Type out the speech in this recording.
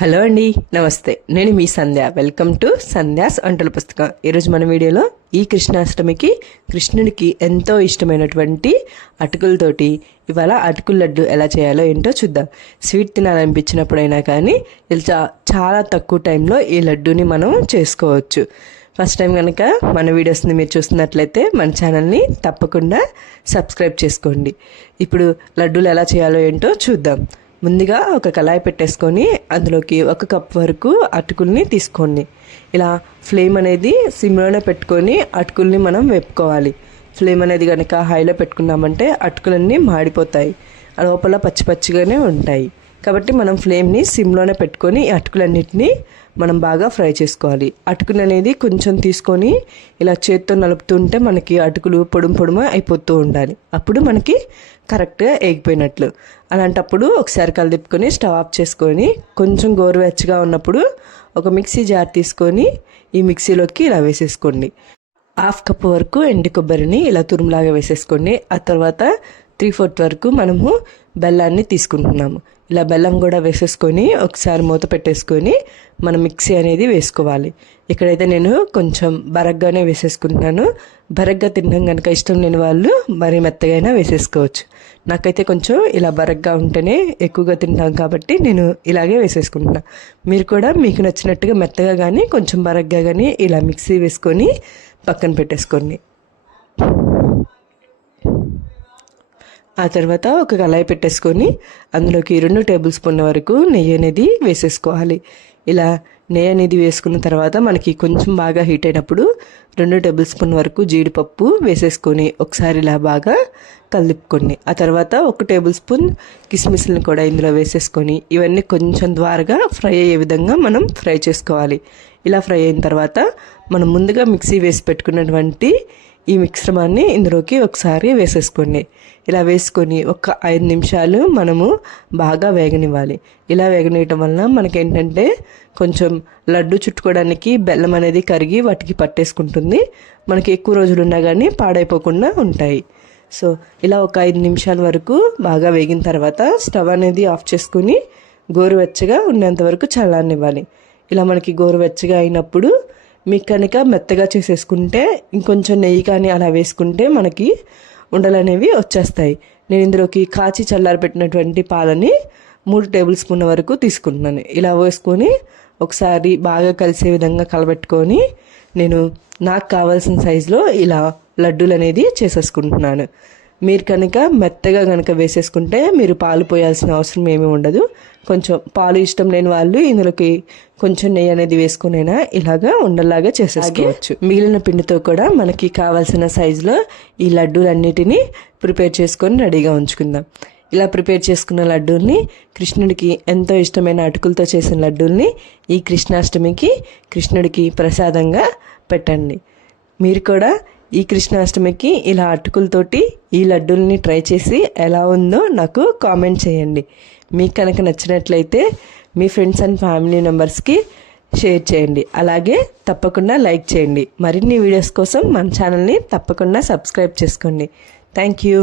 Hello అండి, నమస్తే. నేను మీ సంధ్య. వెల్కమ్ టు సంధ్యాస్ వంటల పుస్తకం. ఈరోజు మన వీడియోలో ఈ కృష్ణాష్టమికి కృష్ణుడికి ఎంతో ఇష్టమైనటువంటి అటుకులతోటి ఇవాళ అటుకుల లడ్డు ఎలా చేయాలో ఏంటో చూద్దాం. స్వీట్ తినాలనిపించినప్పుడైనా కానీ ఇలా చాలా తక్కువ టైంలో ఈ లడ్డూని మనం చేసుకోవచ్చు. ఫస్ట్ టైం కనుక మన వీడియోస్ని మీరు చూస్తున్నట్లయితే మన ఛానల్ని తప్పకుండా సబ్స్క్రైబ్ చేసుకోండి. ఇప్పుడు లడ్డూలు ఎలా చేయాలో ఏంటో చూద్దాం. ముందుగా ఒక కళాయి పెట్టేసుకొని అందులోకి 1 కప్ వరకు అటుకుల్ని తీసుకోండి. ఇలా ఫ్లేమ్ అనేది సిమ్లోనే పెట్టుకొని అటుకుల్ని మనం వేపుకోవాలి. ఫ్లేమ్ అనేది కనుక హైలో పెట్టుకున్నామంటే అటుకులన్నీ మాడిపోతాయి, లోపల పచ్చి పచ్చిగానే ఉంటాయి. కాబట్టి మనం ఫ్లేమ్ని సిమ్లోనే పెట్టుకొని అటుకులన్నిటినీ మనం బాగా ఫ్రై చేసుకోవాలి. అటుకులు అనేది కొంచెం తీసుకొని ఇలా చేత్తో నలుపుతుంటే మనకి అటుకులు పొడుము అయిపోతూ ఉండాలి. అప్పుడు మనకి కరెక్ట్గా ఎగిపోయినట్లు. అలాంటప్పుడు ఒకసారి కలిదిప్పుకొని స్టవ్ ఆఫ్ చేసుకొని కొంచెం గోరువెచ్చగా ఉన్నప్పుడు ఒక మిక్సీ జార్ తీసుకొని ఈ మిక్సీలోకి ఇలా వేసేసుకోండి. 1/2 కప్ వరకు ఎండు కొబ్బరిని ఇలా తురుములాగా వేసేసుకోండి. ఆ తర్వాత 3/4 వరకు మనము బెల్లాన్ని తీసుకుంటున్నాము. ఇలా బెల్లం కూడా వేసేసుకొని ఒకసారి మూత పెట్టేసుకొని మనం మిక్సీ అనేది వేసుకోవాలి. ఇక్కడైతే నేను కొంచెం బరగ్గానే వేసేసుకుంటున్నాను. బరగ్గా తినడం కనుక ఇష్టం లేని వాళ్ళు మరీ మెత్తగా వేసేసుకోవచ్చు. నాకైతే కొంచెం ఇలా బరగ్గా ఉంటేనే ఎక్కువగా తింటాం కాబట్టి నేను ఇలాగే వేసేసుకుంటున్నాను. మీరు కూడా మీకు నచ్చినట్టుగా మెత్తగా కానీ కొంచెం బరగ్గా కానీ ఇలా మిక్సీ వేసుకొని పక్కన పెట్టేసుకోండి. ఆ తర్వాత ఒక కళాయి పెట్టేసుకొని అందులోకి 2 టేబుల్ స్పూన్ల వరకు నెయ్యి అనేది వేసేసుకోవాలి. ఇలా నెయ్యి అనేది వేసుకున్న తర్వాత మనకి కొంచెం బాగా హీట్ అయినప్పుడు 2 టేబుల్ స్పూన్ వరకు జీడిపప్పు వేసేసుకొని ఒకసారి ఇలా బాగా కలిపుకోండి. ఆ తర్వాత 1 టేబుల్ స్పూన్ కిస్మిస్లను కూడా ఇందులో వేసేసుకొని ఇవన్నీ కొంచెం ద్వారగా ఫ్రై అయ్యే విధంగా మనం ఫ్రై చేసుకోవాలి. ఇలా ఫ్రై అయిన తర్వాత మనం ముందుగా మిక్సీ వేసి పెట్టుకున్నటువంటి ఈ మిశ్రమాన్ని ఇందులోకి ఒకసారి వేసేసుకోండి. ఇలా వేసుకొని ఒక 5 నిమిషాలు మనము బాగా వేగనివ్వాలి. ఇలా వేగనివ్వటం వలన మనకేంటంటే కొంచెం లడ్డు చుట్టుకోవడానికి బెల్లం అనేది కరిగి వాటికి పట్టేసుకుంటుంది. మనకి ఎక్కువ రోజులు ఉన్నా కానీ పాడైపోకుండా ఉంటాయి. సో ఇలా ఒక 5 నిమిషాల వరకు బాగా వేగిన తర్వాత స్టవ్ అనేది ఆఫ్ చేసుకుని గోరువెచ్చగా ఉన్నంత వరకు చల్లారనివ్వాలి. ఇలా మనకి గోరువెచ్చగా అయినప్పుడు మీకు కనుక మెత్తగా చేసేసుకుంటే ఇంకొంచెం నెయ్యి కానీ అలా వేసుకుంటే మనకి ఉండలు అనేవి వచ్చేస్తాయి. నేను ఇందులోకి కాచి చల్లారబెట్టినటువంటి పాలని 3 టేబుల్ స్పూన్ల వరకు తీసుకుంటున్నాను. ఇలా వేసుకొని ఒకసారి బాగా కలిసే విధంగా కలబెట్టుకొని నేను నాకు కావాల్సిన సైజులో ఇలా లడ్డూలు అనేది చేసేసుకుంటున్నాను. మీరు కనుక మెత్తగా కనుక వేసేసుకుంటే మీరు పాలు పోయాల్సిన అవసరం ఏమీ ఉండదు. కొంచెం పాలు ఇష్టం లేని వాళ్ళు ఇందులోకి కొంచెం నెయ్యి అనేది వేసుకునైనా ఇలాగా ఉండలాగా చేసేసుకోవచ్చు. మిగిలిన పిండితో కూడా మనకి కావాల్సిన సైజులో ఈ లడ్డూలన్నిటినీ ప్రిపేర్ చేసుకొని రెడీగా ఉంచుకుందాం. ఇలా ప్రిపేర్ చేసుకున్న లడ్డూల్ని కృష్ణుడికి ఎంతో ఇష్టమైన అటుకులతో చేసిన లడ్డూల్ని ఈ కృష్ణాష్టమికి కృష్ణుడికి ప్రసాదంగా పెట్టండి. మీరు కూడా ఈ కృష్ణాష్టమికి ఇలా అటుకులతోటి ఈ లడ్డూల్ని ట్రై చేసి ఎలా ఉందో నాకు కామెంట్ చేయండి. మీకు కనుక నచ్చినట్లయితే మీ ఫ్రెండ్స్ అండ్ ఫ్యామిలీ మెంబర్స్కి షేర్ చేయండి. అలాగే తప్పకుండా లైక్ చేయండి. మరిన్ని వీడియోస్ కోసం మన ఛానల్ని తప్పకుండా సబ్స్క్రైబ్ చేసుకోండి. Thank you.